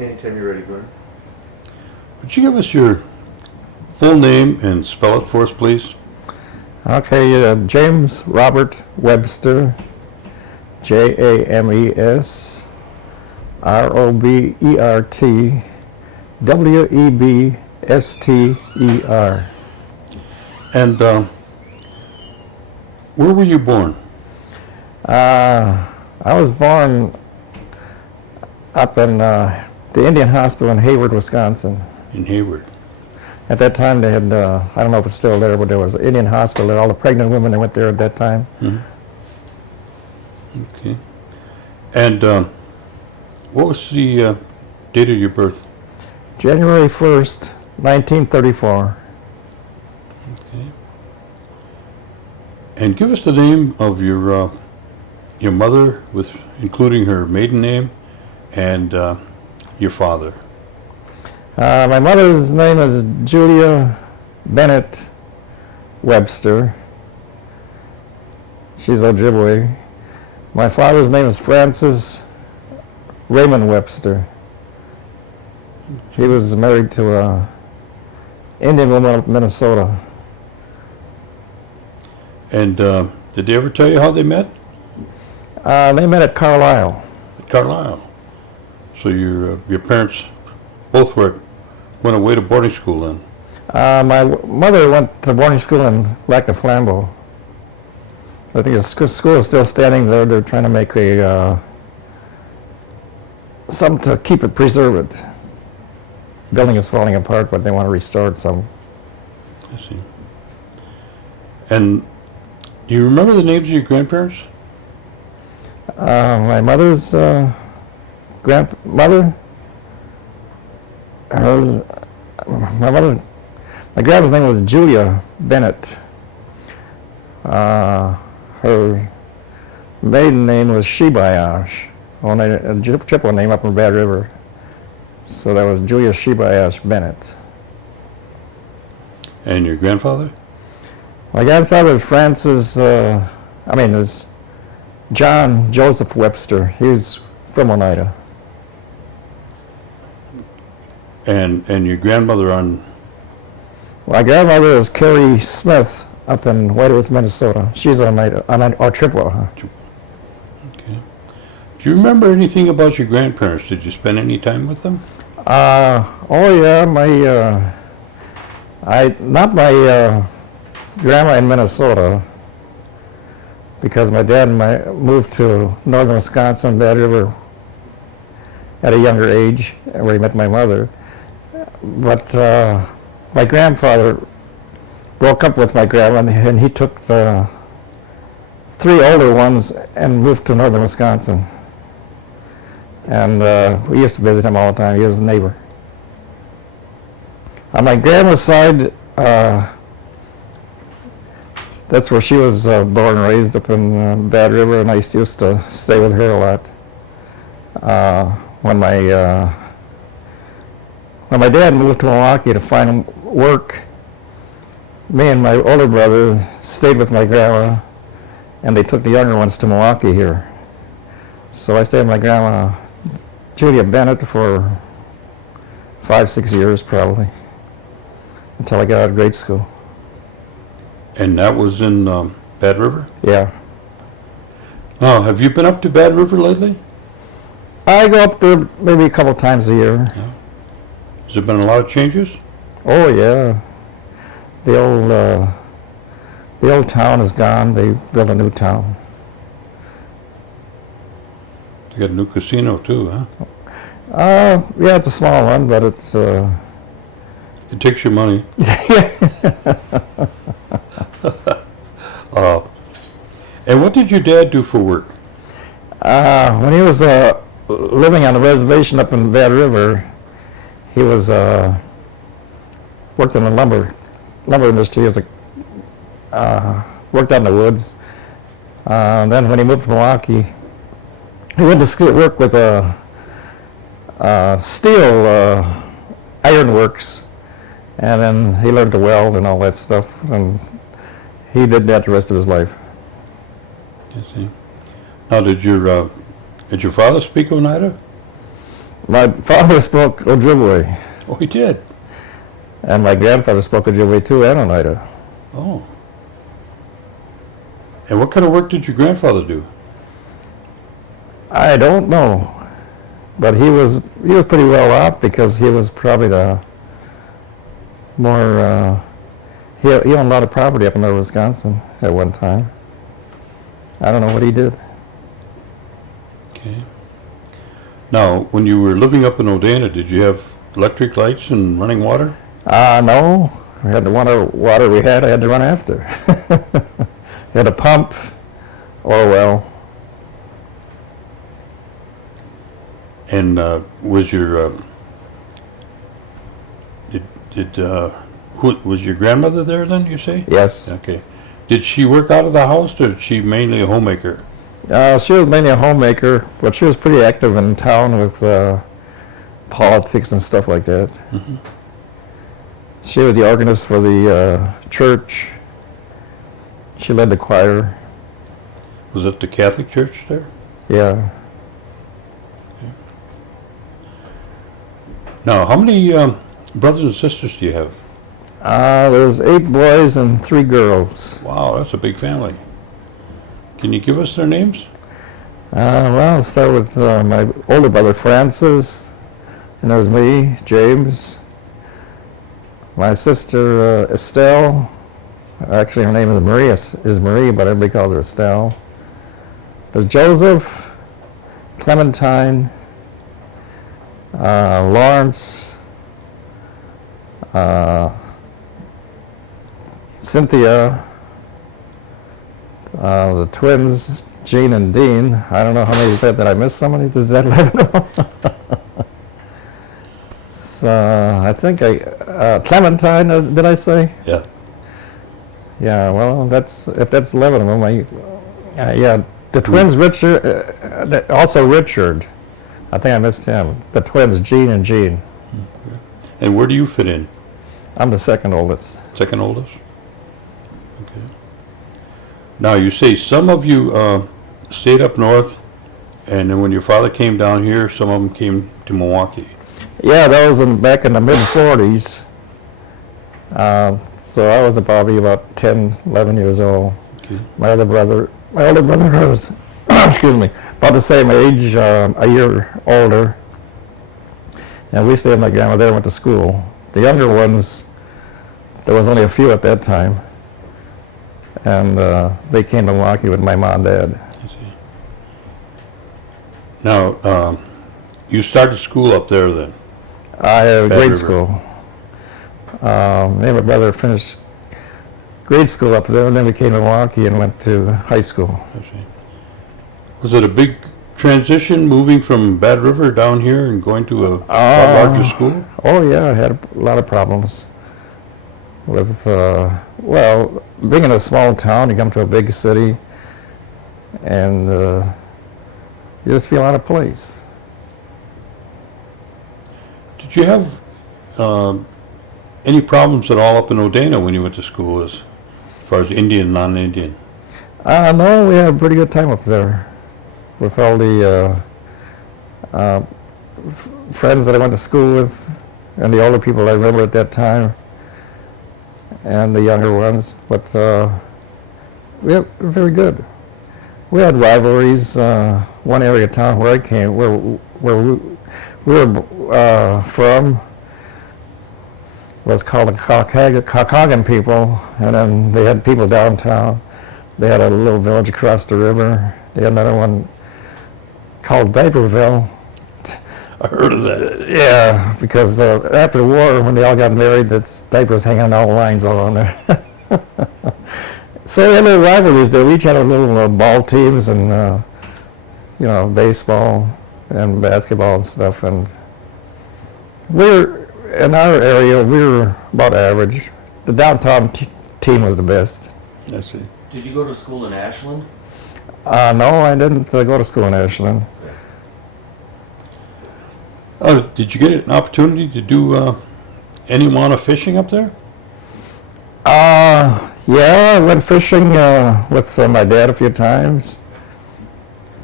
Anytime you're ready, Gordon. Would you give us your full name and spell it for us, please? Okay, James Robert Webster, James Robert Webster. And where were you born? I was born up in the Indian Hospital in Hayward, Wisconsin. In Hayward. At that time, they had, I don't know if it's still there, but there was an Indian hospital, and all the pregnant women that went there at that time. Mm-hmm. Okay. And what was the date of your birth? January 1st, 1934. Okay. And give us the name of your mother, with including her maiden name, and your father. My mother's name is Julia Bennett Webster. She's Ojibwe. My father's name is Francis Raymond Webster. He was married to a Indian woman of Minnesota. And did they ever tell you how they met? They met at Carlisle. At Carlisle. So your parents both went away to boarding school then? My mother went to boarding school in Lac de Flambeau. I think the school is still standing there. They're trying to make something to keep it preserved. The building is falling apart, but they want to restore it some. I see. And do you remember the names of your grandparents? My mother's grandmother. My grandma's name was Julia Bennett. Her maiden name was Shebayash, a Chippewa name up in Bad River. So that was Julia Shebayash Bennett. And your grandfather? My grandfather is is John Joseph Webster. He's from Oneida. And your grandmother on? My grandmother is Carrie Smith up in White Earth, Minnesota. She's or Chippewa. Okay. Do you remember anything about your grandparents? Did you spend any time with them? Oh yeah, not my grandma in Minnesota, because my dad moved to northern Wisconsin, Bad River, at a younger age, where he met my mother. But my grandfather broke up with my grandma, and he took the three older ones and moved to northern Wisconsin. And we used to visit him all the time. He was a neighbor. On my grandma's side, that's where she was born and raised, up in Bad River, and I used to stay with her a lot. When my dad moved to Milwaukee to find work, me and my older brother stayed with my grandma, and they took the younger ones to Milwaukee here. So I stayed with my grandma, Julia Bennett, for 5-6 years probably, until I got out of grade school. And that was in Bad River? Yeah. Oh, have you been up to Bad River lately? I go up there maybe a couple times a year. Yeah. Has there been a lot of changes? Oh yeah. The old town is gone. They built a new town. They got a new casino too, huh? Yeah, it's a small one, but it's. It takes your money. And what did your dad do for work? When he was living on a reservation up in Bad River, he was worked in the lumber industry. He was worked out in the woods. Then when he moved to Milwaukee, he went to work with a steel ironworks, and then he learned to weld and all that stuff, and he did that the rest of his life. I see. Now, did your father speak Oneida? My father spoke Ojibwe, Oh, he did. and my grandfather spoke Ojibwe too, and Oneida. Oh. And what kind of work did your grandfather do? I don't know, but he was pretty well off because he was probably the more he owned a lot of property up in Northern Wisconsin at one time. I don't know what he did. Okay. Now, when you were living up in Oneida, did you have electric lights and running water? No, we had the water we had. I had to run after. We had a pump or a well. And was your who was your grandmother there then? You say? Yes. Okay. Did she work out of the house, or was she mainly a homemaker? She was mainly a homemaker, but she was pretty active in town with politics and stuff like that. Mm-hmm. She was the organist for the church. She led the choir. Was it the Catholic church there? Yeah. Now, how many brothers and sisters do you have? There's 8 boys and 3 girls. Wow, that's a big family. Can you give us their names? Well, I'll start with my older brother Francis, and there was me, James. My sister Estelle. Actually, her name is Marie, but everybody calls her Estelle. There's Joseph, Clementine, Lawrence, Cynthia, the twins, Jean and Dean. I don't know how many is that I missed somebody. Does that 11 of them? So I think Clementine, did I say? Yeah. Yeah, well, if that's 11 of them, yeah, the twins, Richard, also Richard. I think I missed him. The twins, Jean and Jean. Okay. And where do you fit in? I'm the second oldest. Second oldest? Okay. Now, you say some of you stayed up north, and then when your father came down here, some of them came to Milwaukee. Yeah, that was back in the mid-40s. So I was probably about 10, 11 years old. Okay. My older brother was, excuse me, about the same age, a year older. And we stayed with my grandmother and went to school. The younger ones, there was only a few at that time. And they came to Milwaukee with my mom and dad. I see. Now, you started school up there then? I had Bad grade River. school. Me and my brother finished grade school up there, and then we came to Milwaukee and went to high school. I see. Was it a big transition moving from Bad River down here and going to a larger school? Oh yeah, I had a lot of problems with, well, being in a small town, you come to a big city, and you just feel out of place. Did you have any problems at all up in Oneida when you went to school as far as Indian, non-Indian? No, we had a pretty good time up there with all the friends that I went to school with and the older people I remember at that time and the younger ones, but we were very good. We had rivalries. One area of town where I came, where we were from, was called the Caucasian people, and then they had people downtown. They had a little village across the river. They had another one called Diaperville. I heard of that. Yeah, because after the war, when they all got married, that's diapers hanging on all the lines all on there. So we had little rivalries there. We each had our little ball teams and, you know, baseball and basketball and stuff. And in our area, we were about average. The downtown team was the best. I see. Did you go to school in Ashland? No, I didn't go to school in Ashland. Did you get an opportunity to do any amount of fishing up there? Yeah, I went fishing with my dad a few times.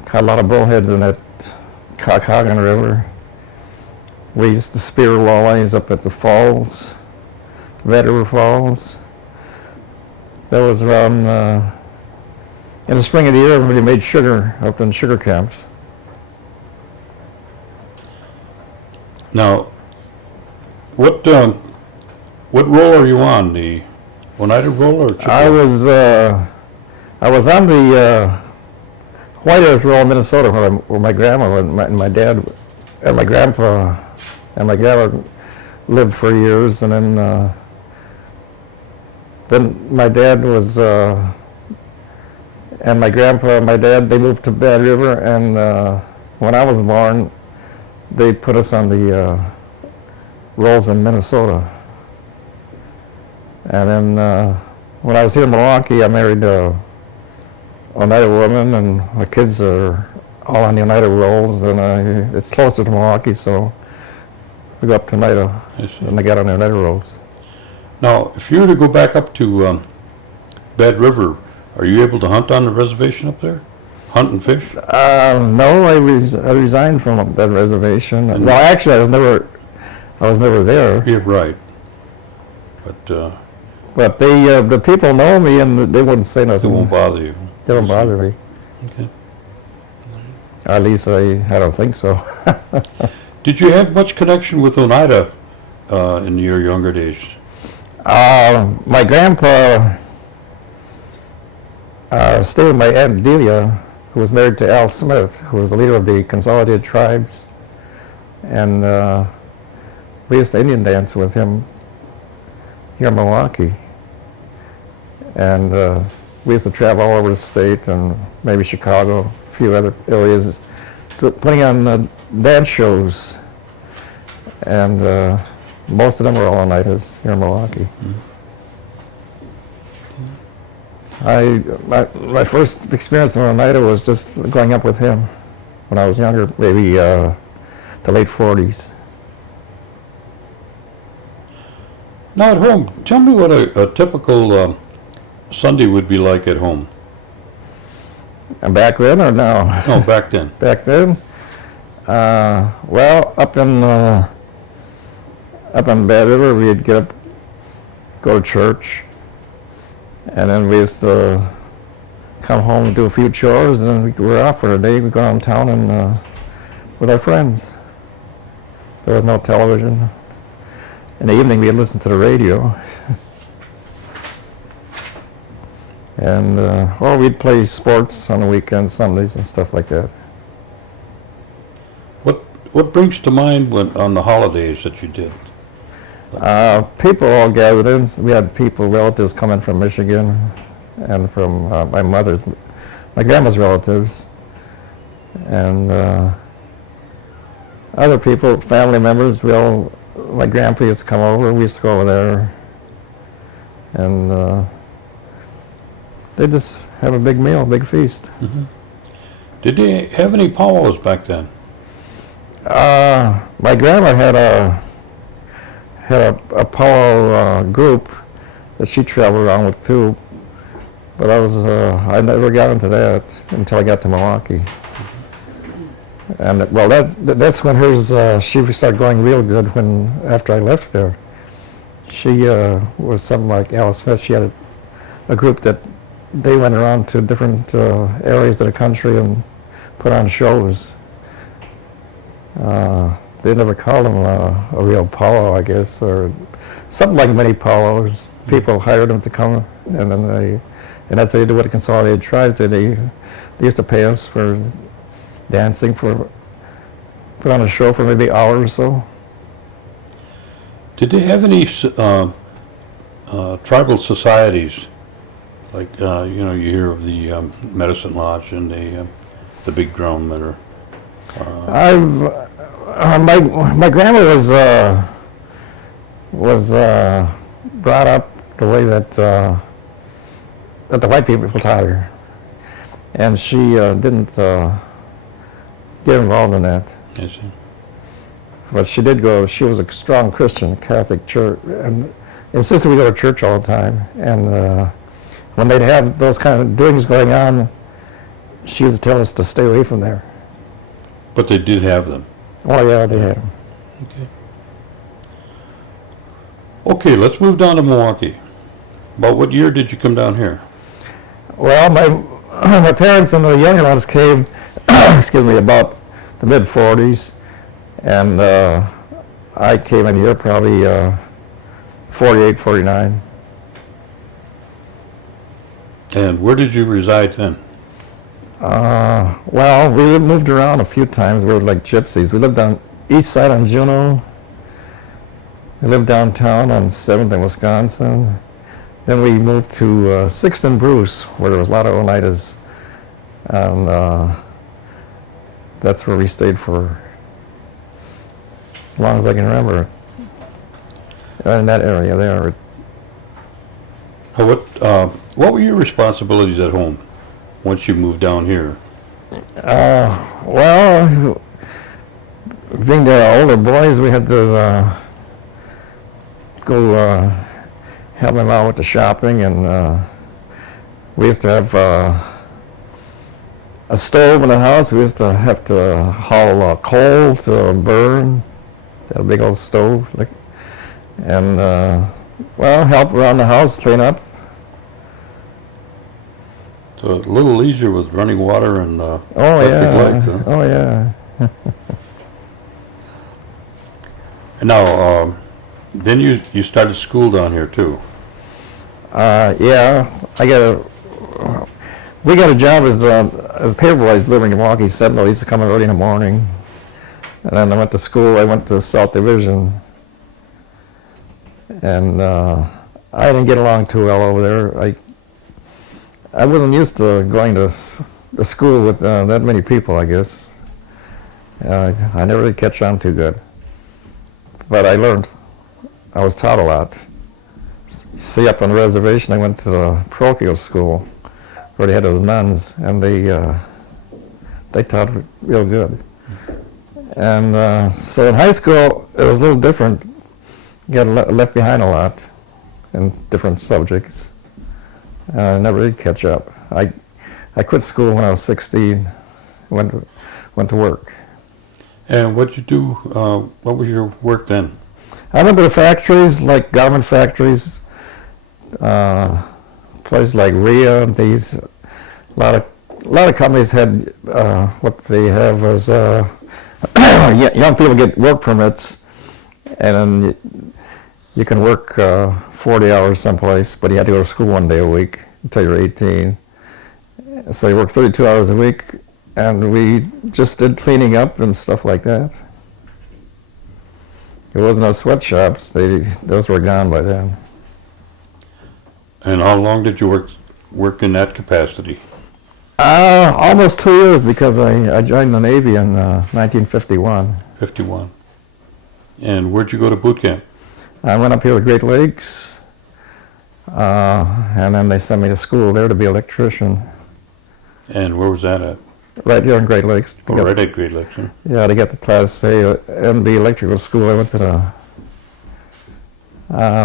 Caught a lot of bullheads in that Caucasian River. We used to spear walleyes up at the falls, Red River Falls. That was around in the spring of the year when we made sugar up in sugar camps. Now, what roll are you on? The Oneida roll or Chippewa? I was on the White Earth roll in Minnesota where my grandma and my dad and my grandpa and my grandma lived for years, and then my dad was and my grandpa and my dad, they moved to Bad River, and when I was born, they put us on the rolls in Minnesota. And then when I was here in Milwaukee, I married a Oneida woman, and my kids are all on the Oneida rolls, and it's closer to Milwaukee, so we go up to Oneida, and they got on the Oneida rolls. Now, if you were to go back up to Bad River, are you able to hunt on the reservation up there? Hunt and fish? No, I resigned from that reservation. And well, actually, I was never there. Yeah, right. But the people know me, and they wouldn't say it nothing. won't bother you. They don't bother me. Okay. At least I don't think so. Did you have much connection with Oneida in your younger days? My grandpa stayed with my Aunt Delia, who was married to Al Smith, who was the leader of the Consolidated Tribes. And we used to Indian dance with him here in Milwaukee. And we used to travel all over the state and maybe Chicago, a few other areas, putting on dance shows. And most of them were all Oneidas here in Milwaukee. My first experience in Oneida was just growing up with him when I was younger, maybe the late 40s. Now at home, tell me what a typical Sunday would be like at home. And back then or now? No, back then. Back then? Well, up in Bad River, we'd get up, go to church, and then we used to come home and do a few chores, and then we were off for a day. We'd go downtown and with our friends. There was no television. In the evening, we'd listen to the radio. And, or we'd play sports on the weekends, Sundays, and stuff like that. What brings to mind on the holidays that you did? People all gathered in. We had relatives coming from Michigan and from my grandma's relatives, and other people, family members. My grandpa used to come over. We used to go over there, and they just have a big meal, a big feast. Mm-hmm. Did they have any powwows back then? My grandma had a powwow group that she traveled around with too, but I never got into that until I got to Milwaukee. And well, that's when she started going real good after I left there. She was something like Alice Smith. She had a group that they went around to different areas of the country and put on shows. They never called them a real powwow, I guess, or something like many powwows. People hired them to come, and then and that's what they did with the Consolidated Tribes. They used to pay us for dancing, put on a show for maybe an hour or so. Did they have any tribal societies? Like, you hear of the Medicine Lodge and the Big Drum, or my grandma was brought up the way that the white people taught her, and she didn't get involved in that. I see. But she did go. She was a strong Christian, Catholic church, and insisted we go to church all the time. And when they'd have those kind of doings going on, she used to tell us to stay away from there. But they did have them. Oh yeah, they had them. Okay. Okay, let's move down to Milwaukee. About what year did you come down here? Well, my parents and the younger ones came, excuse me, about the mid-40s, and I came in here probably 48, 49. And where did you reside then? Well, we moved around a few times. We were like gypsies. We lived on east side on Juneau. We lived downtown on 7th in Wisconsin. Then we moved to 6th and Bruce, where there was a lot of Oneidas. And that's where we stayed for as long as I can remember. In that area there. What were your responsibilities at home once you moved down here? Well, being the older boys, we had to go help them out with the shopping, and we used to have a stove in the house. We used to have to haul coal to burn, that big old stove, and well, help around the house, clean up. So a little easier with running water and electric lights, huh? Oh yeah. And now, then you started school down here too. Yeah, we got a job as paper boys living in Milwaukee Sentinel. I used to come in early in the morning, and then I went to school. I went to South Division, and I didn't get along too well over there. I wasn't used to going to school with that many people, I guess. I never really catch on too good, but I learned. I was taught a lot. See, up on the reservation, I went to the parochial school where they had those nuns, and they taught real good. And so in high school, it was a little different. You got left behind a lot in different subjects. I never did catch up. I quit school when I was 16. Went to work. And what'd you do? What was your work then? I went to the factories, like garment factories, places like Rhea. A lot of companies had what they have was young people get work permits, and then you can work 40 hours someplace, but you had to go to school 1 day a week until you're 18. So you work 32 hours a week, and we just did cleaning up and stuff like that. There wasn't no sweatshops. Those were gone by then. And how long did you work in that capacity? Almost 2 years, because I joined the Navy in 1951. 51. And where'd you go to boot camp? I went up here to the Great Lakes, and then they sent me to school there to be an electrician. And where was that at? Right here in Great Lakes. Oh, right at Great Lakes, huh? Yeah, to get the Class A MD electrical school, I went to the,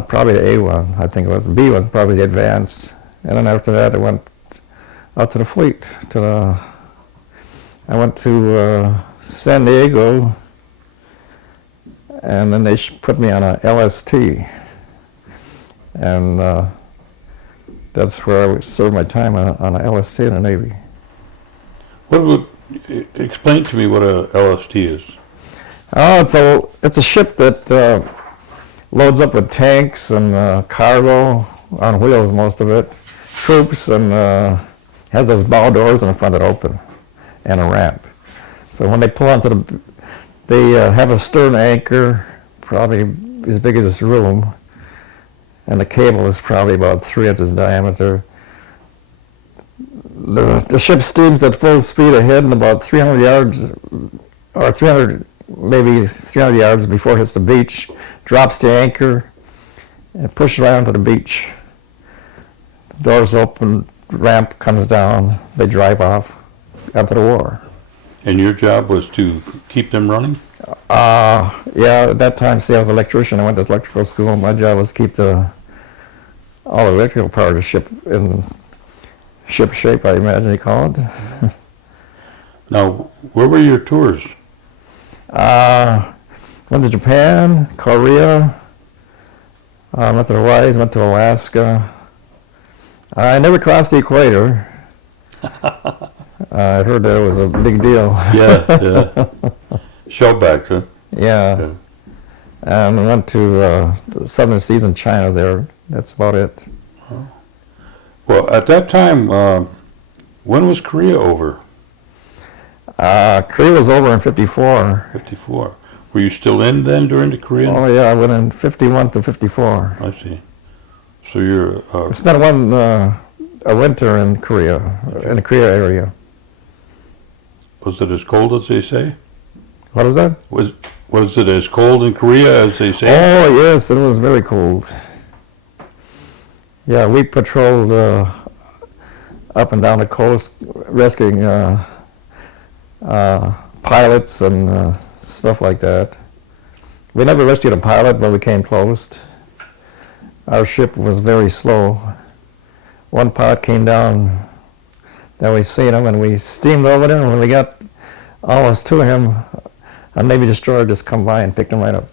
probably the A1, I think it was. B was probably the advanced. And then after that, I went out to the fleet. I went to San Diego, and then they put me on a LST. And that's where I would serve my time on a LST in the Navy. Explain to me what a LST is. Oh, it's a ship that loads up with tanks and cargo on wheels, most of it, troops, and has those bow doors in the front that open, and a ramp. So when they pull onto they have a stern anchor, probably as big as this room, and the cable is probably about 3 inches diameter. The ship steams at full speed ahead, and about 300 yards, or 300 yards before it hits the beach, drops the anchor, and pushes around to the beach. Doors open, ramp comes down, they drive off after the war. And your job was to keep them running? Yeah, at that time, see, I was an electrician. I went to electrical school. My job was to keep all the electrical part of the ship in ship shape, I imagine you call it. Now, where were your tours? Well, Went to Japan, Korea, went to Hawaii, went to Alaska. I never crossed the equator. I heard that was a big deal. Yeah, yeah. Shellbacks, huh? Yeah. Yeah. And I went to the southern seas in China there. That's about it. Well, at that time, when was Korea over? Korea was over in 54. 54. Were you still in then during the Korean? Oh, yeah, I went in 51 to 54. I see. So you're, I spent a winter in Korea, in the Korea area. was it as cold as they say? What was that? Was it as cold in Korea as they say? Oh, yes, it was very cold. Yeah, we patrolled up and down the coast, rescuing pilots and stuff like that. We never rescued a pilot, but we came close. Our ship was very slow. One pilot came down, then we seen him, and we steamed over there, and when we got almost to him, a Navy destroyer just come by and picked him right up.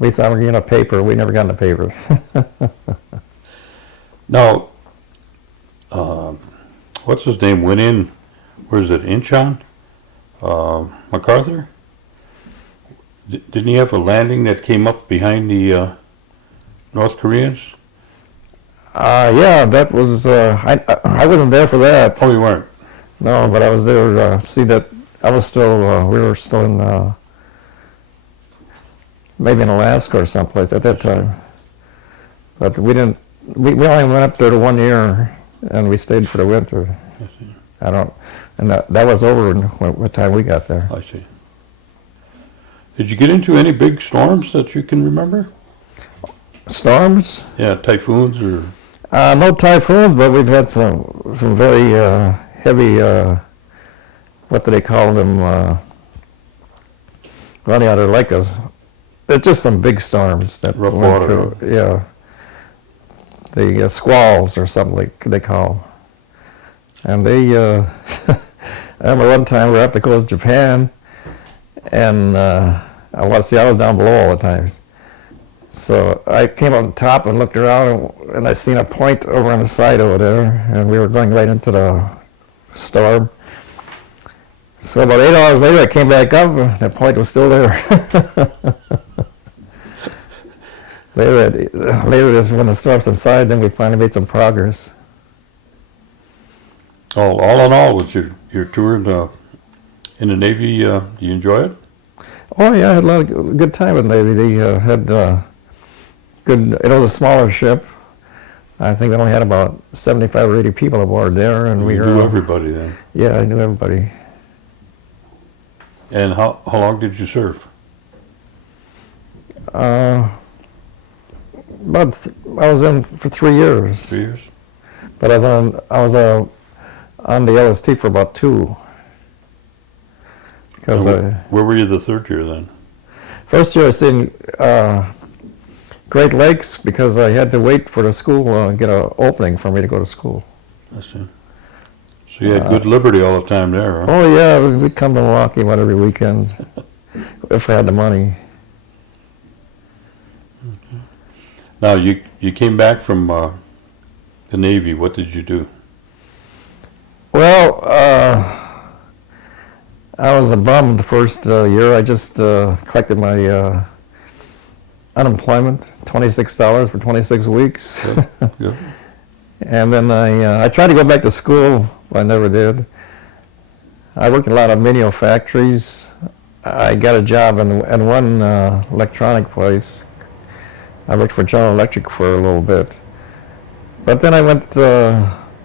We thought we were getting a paper. We never got in the paper. Now, what's his name went in, where is it, Incheon? MacArthur? Didn't he have a landing that came up behind the North Koreans? Yeah, that was, I wasn't there for that. Oh, you weren't? No, but I was there, see that, I was still, we were still in, maybe in Alaska or someplace at that time. But we didn't, we only went up there to 1 year, and we stayed for the winter. And that was over what time we got there. I see. Did you get into any big storms that you can remember? Storms? Yeah, typhoons or... No typhoons, but we've had some very heavy, what do they call them? Running out of like it's just some big storms that Rough went water. through. Yeah, the squalls or something like they call. And they, I remember one time we were up the coast of Japan, and I was down below all the time. So I came on top and looked around, and I seen a point over on the side over there, and we were going right into the storm. So about 8 hours later, I came back up, and that point was still there. Later, when the storm subsided, then we finally made some progress. All in all, was your tour in the Navy, do you enjoy it? Oh yeah, I had a lot of good time with the Navy. They had good. It was a smaller ship. I think we only had about 75 or 80 people aboard there, and we knew everybody then. Yeah, I knew everybody. And how long did you serve? I was in for 3 years. 3 years. But I was on the LST for about 2. Because where were you the third year then? First year I stayed in Great Lakes because I had to wait for the school get an opening for me to go to school. I see. So you had good liberty all the time there, huh? Oh yeah, we'd come to Milwaukee about every weekend if I had the money. Okay. Now you came back from the Navy. What did you do? Well, I was a bum the first year. I just collected my unemployment, $26 for 26 weeks. Yep. Yep. And then I tried to go back to school, but I never did. I worked in a lot of menial factories. I got a job in one electronic place. I worked for General Electric for a little bit. But then I went,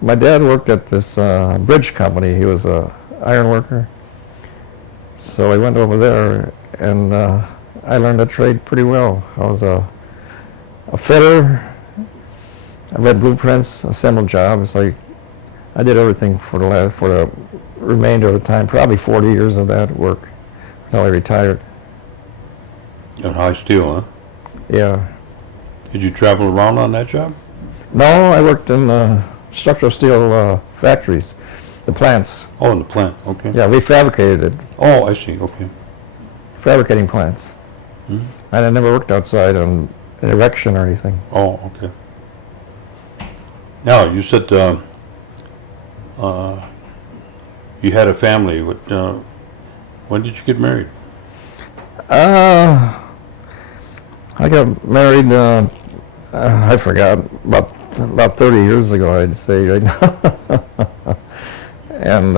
my dad worked at this bridge company. He was an iron worker. So I went over there, and I learned the trade pretty well. I was a fitter. I read blueprints, assembled jobs. I did everything for the remainder of the time, probably 40 years of that work until I retired. And high steel, huh? Yeah. Did you travel around on that job? No, I worked in structural steel factories, the plants. Oh, in the plant. Okay. Yeah, we fabricated it. Oh, I see. Okay. Fabricating plants. Hmm? And I never worked outside on an erection or anything. Oh, okay. Now, you said you had a family. When did you get married? I got married, I forgot, about 30 years ago, I'd say, right now. And,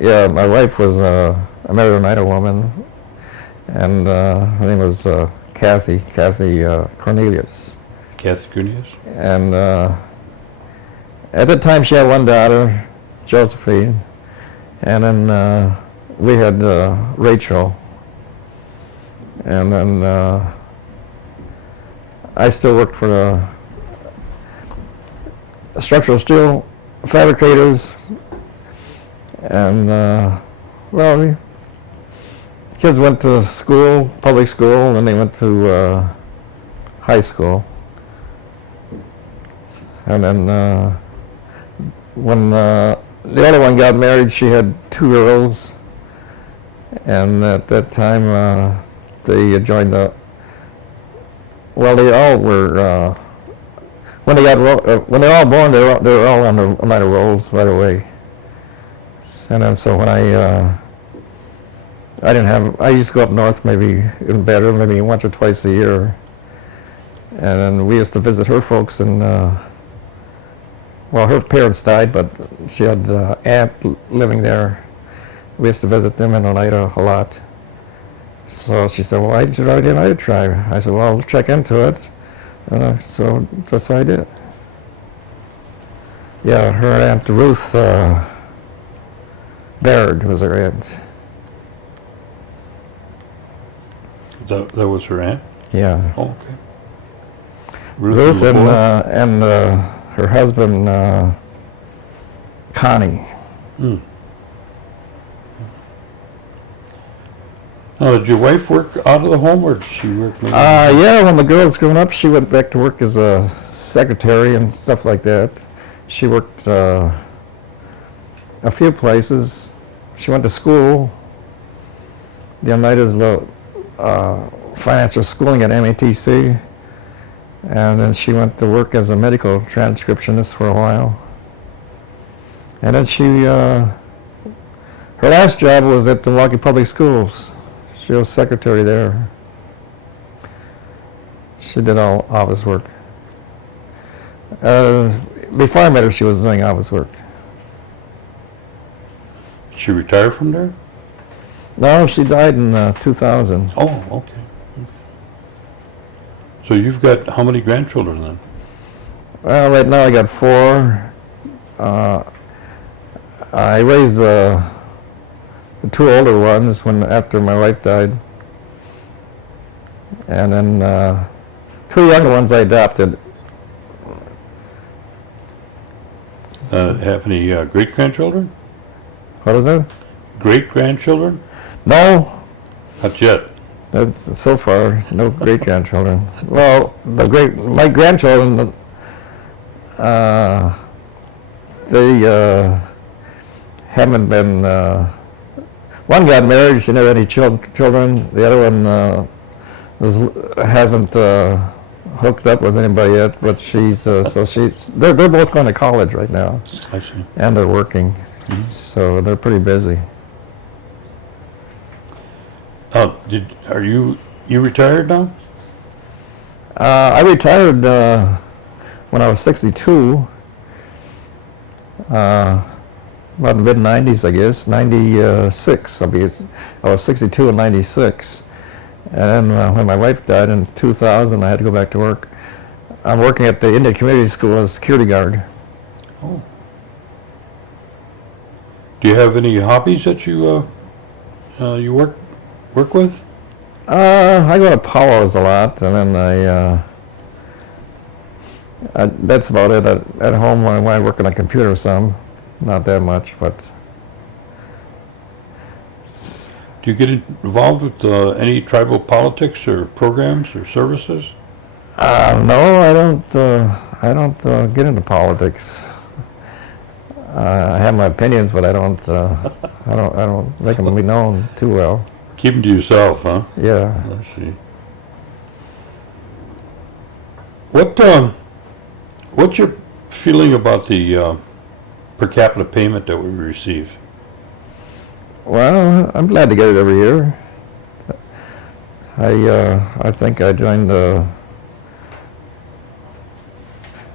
yeah, my wife was, I married an Oneida woman, and her name was Kathy Cornelius. Kathy Cornelius? And at the time she had one daughter, Josephine, and then we had Rachel. And then I still worked for the structural steel fabricators. And, well, kids went to school, public school, and then they went to high school. And then when the other one got married, she had 2 girls. And at that time, they joined the, well, they all were, when they were all born, they were all on the Oneida rolls right away. And then so when I used to go up north maybe in better, maybe once or twice a year. And then we used to visit her folks, and well, her parents died, but she had an aunt living there. We used to visit them in Oneida a lot. So she said, well, why did you write Oneida tribe? I said, well, I'll check into it. So that's what I did. Yeah, her Aunt Ruth Baird was her aunt. That was her aunt? Yeah. Oh, okay. Ruth LaBoy? and her husband, Connie. Hmm. Now, did your wife work out of the home, or did she work maybe? Yeah, when the girl was growing up, she went back to work as a secretary and stuff like that. She worked a few places. She went to school. The Oneida's finance her schooling at MATC. And then she went to work as a medical transcriptionist for a while. And then she, her last job was at the Milwaukee Public Schools. She was secretary there. She did all office work. Before I met her, she was doing office work. Did she retire from there? No, she died in 2000. Oh, okay. So you've got how many grandchildren then? Well, right now I got 4. I raised the 2 older ones after my wife died, and then 2 younger ones I adopted. Have any great-grandchildren? What was that? Great-grandchildren? No, Not yet. that's, so far no great grandchildren. Well, my grandchildren, they haven't been. One got married; she never had any children. The other one hasn't hooked up with anybody yet. But they're both going to college right now, I see. and they're working, so they're pretty busy. Oh, are you retired now? I retired when I was 62. About the mid-90s, I guess, 96. I was 62 in 96. And then when my wife died in 2000, I had to go back to work. I'm working at the Indian Community School as security guard. Oh. Do you have any hobbies that you work with? I go to powwows a lot, and then that's about it. At home, when I work on a computer some. Not that much, but. Do you get involved with any tribal politics or programs or services? No, I don't get into politics. I have my opinions, but I don't make them be known too well. Keep them to yourself, huh? Yeah. I see. What's your feeling about the per capita payment that we receive? Well, I'm glad to get it every year. I think I joined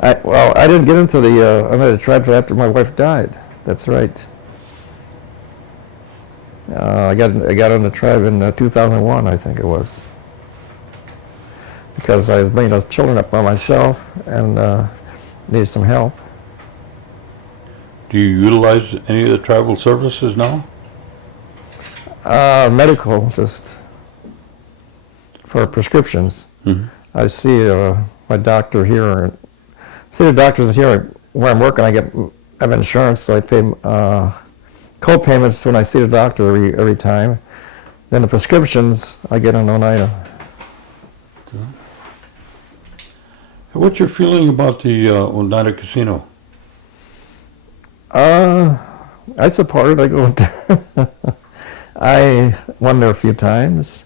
I didn't get into the Untitled Chapter after my wife died. That's right. I got on the tribe in 2001, I think it was, because I was bringing those children up by myself and needed some help. Do you utilize any of the tribal services now? Medical, just for prescriptions. Mm-hmm. I see my doctor here. See the doctors here where I'm working. I have insurance, so I pay co-payments when I see the doctor every time. Then the prescriptions I get in Oneida. Okay. What's your feeling about the Oneida Casino? I support it. I go there. I won there a few times,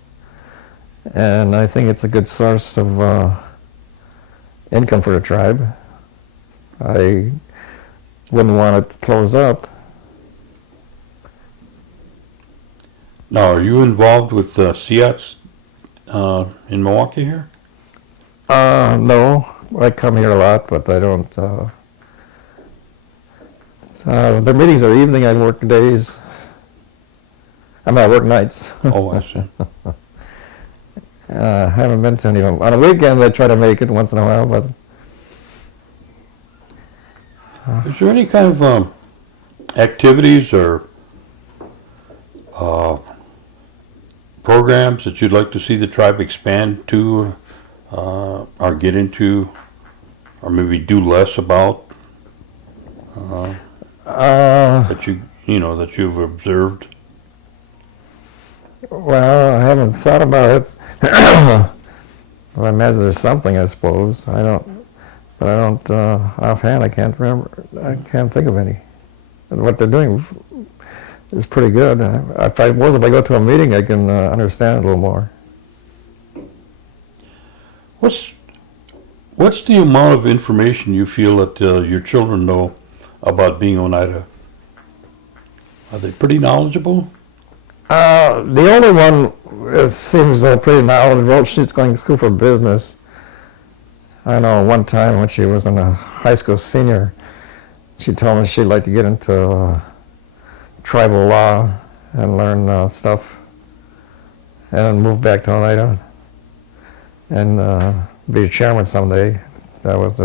and I think it's a good source of income for the tribe. I wouldn't want it to close up. Now, are you involved with SEATs in Milwaukee here? No, I come here a lot, but I don't. The meetings are evening. I work days. I work nights. Oh, I see. I haven't been to any of them. On a weekend, I try to make it once in a while, but. Is there any kind of activities or programs that you'd like to see the tribe expand to, or get into, or maybe do less about, that you've observed? Well, I haven't thought about it. Well, I imagine there's something, I suppose. I don't offhand. I can't remember. I can't think of any. And what they're doing is pretty good. If I go to a meeting, I can understand it a little more. What's the amount of information you feel that your children know about being Oneida? Are they pretty knowledgeable? The older one seems pretty knowledgeable. She's going to school for business. I know one time when she was in a high school senior, she told me she'd like to get into tribal law and learn stuff and move back to Oneida and be a chairman someday. That was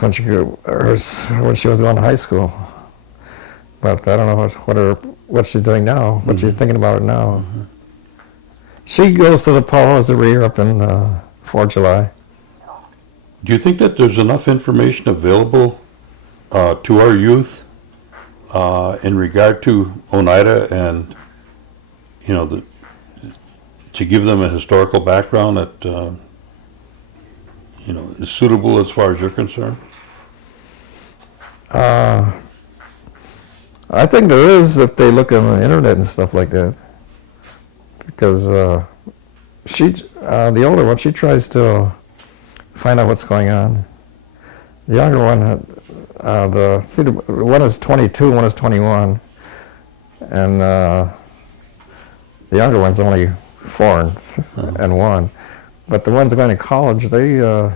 when she was going to high school. But I don't know what she's doing now, what she's thinking about it now. Mm-hmm. She goes to the powwows every year up in 4th of July. Do you think that there's enough information available to our youth in regard to Oneida and, to give them a historical background that, is suitable as far as you're concerned? I think there is if they look on the internet and stuff like that. Because the older one, she tries to find out what's going on. The younger one, one is 22, one is 21, and the younger one's only 4 and 1. But the ones going to college, the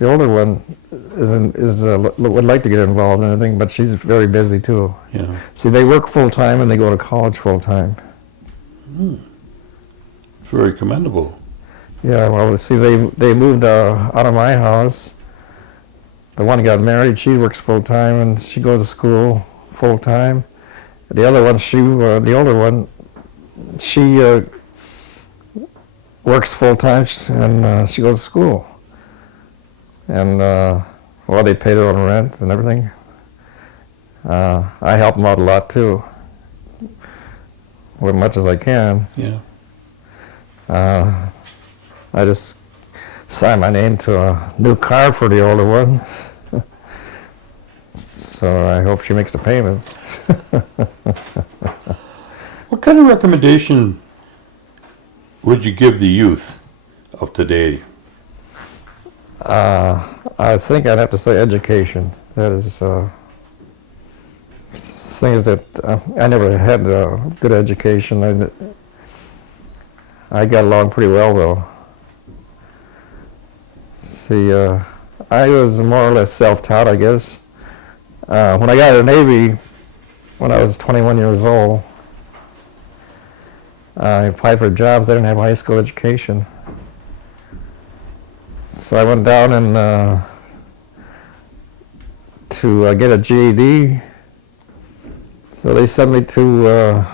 older one would like to get involved in anything, but she's very busy too. Yeah. See, they work full time and they go to college full time. It's very commendable. Yeah, well, see, they moved out of my house. The one got married, she works full time and she goes to school full time. The other one, the older one, she works full time and she goes to school. And they pay their own rent and everything. I help them out a lot too, as much as I can. Yeah. I just signed my name to a new car for the older one. So I hope she makes the payments. What kind of recommendation would you give the youth of today? I think I'd have to say education. That is things that I never had a good education. I got along pretty well though. See, I was more or less self-taught, I guess. When I got out of the Navy, when I was 21 years old, I applied for jobs. I didn't have a high school education. So I went down and to get a GED. So they sent me to,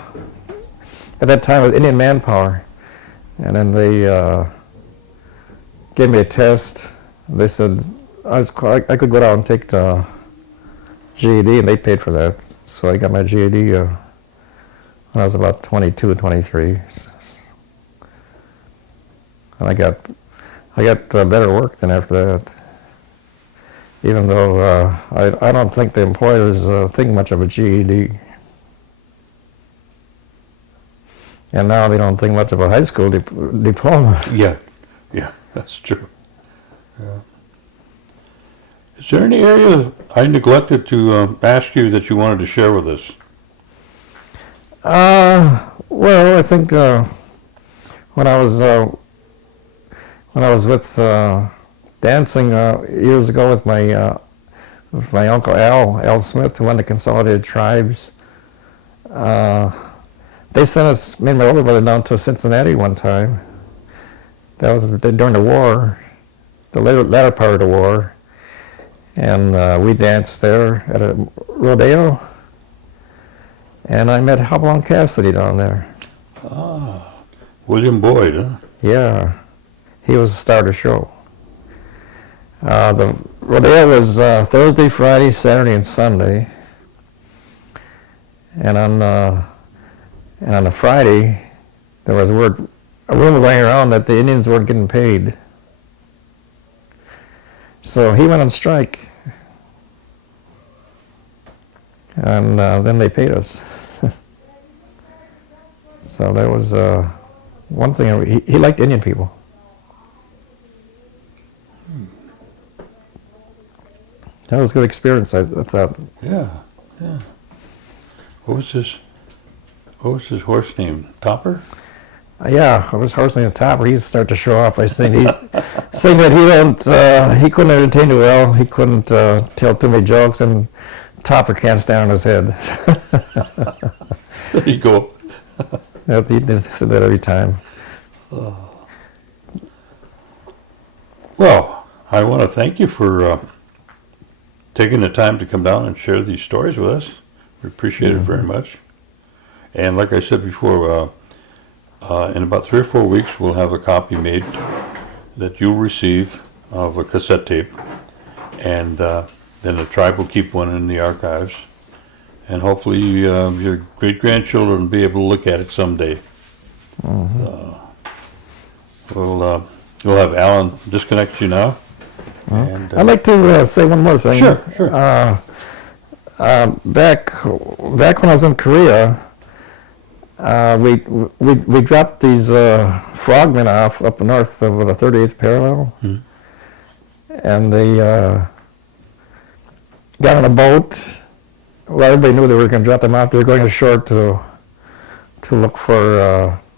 at that time, with Indian Manpower. And then they gave me a test. They said I could go down and take the GED, and they paid for that. So I got my GED when I was about 22 or 23. And I got better work than after that. Even though I don't think the employers think much of a GED. And now they don't think much of a high school diploma. Yeah, that's true. Yeah. Is there any area I neglected to ask you that you wanted to share with us? Well, I think when I was with dancing years ago with my uncle Al Smith, who won the Consolidated Tribes, they sent me and my older brother down to Cincinnati one time. That was during the war, the latter part of the war. And we danced there at a rodeo. And I met Hopalong Cassidy down there. Ah, William Boyd, huh? Yeah, he was the star of the show. The rodeo was Thursday, Friday, Saturday, and Sunday. And on a Friday, there was a rumor going around that the Indians weren't getting paid. So he went on strike. And then they paid us. So that was one thing. He liked Indian people. That was a good experience, I thought. Yeah. What was his horse name? Topper? Yeah, his horse name is Topper. He'd start to show off by saying saying that he couldn't entertain too well. He couldn't tell too many jokes, and Topper can't stand on his head. There you go. He said that every time. Well, I want to thank you for taking the time to come down and share these stories with us. We appreciate it very much. And like I said before, in about 3 or 4 weeks, we'll have a copy made that you'll receive of a cassette tape. And then the tribe will keep one in the archives. And hopefully your great-grandchildren will be able to look at it someday. We'll have Alan disconnect you now. And, I'd like to say one more thing. Sure. Back when I was in Korea, we dropped these frogmen off up north of the 38th parallel, and they got on a boat. Well, everybody knew they were going to drop them off. They were going ashore to look for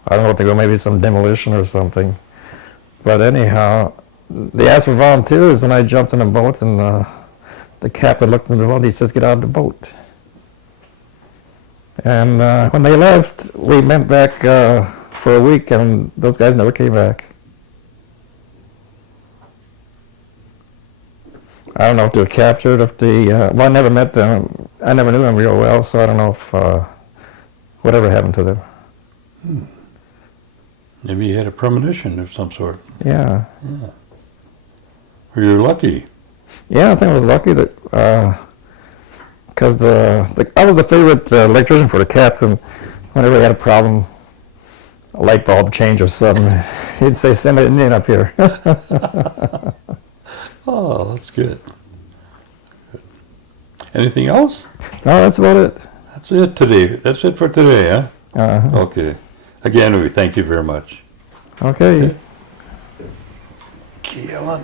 I don't know what they go, maybe some demolition or something. But anyhow, they asked for volunteers, and I jumped in the boat, and the captain looked in the boat. He says, "Get out of the boat." And when they left, we went back for a week, and those guys never came back. I don't know if they were captured, if they, well, I never met them. I never knew them real well, so I don't know if whatever happened to them. Maybe you had a premonition of some sort. Yeah. Or you're lucky. Yeah, I think I was lucky that, because I was the favorite electrician for the captain. Whenever he had a problem, a light bulb change or something, he'd say, "Send an Indian up here." Oh, that's good. Anything else? No, that's about it. That's it today. That's it for today, huh? Uh-huh. Okay. Again, we thank you very much. Okay. Keelan.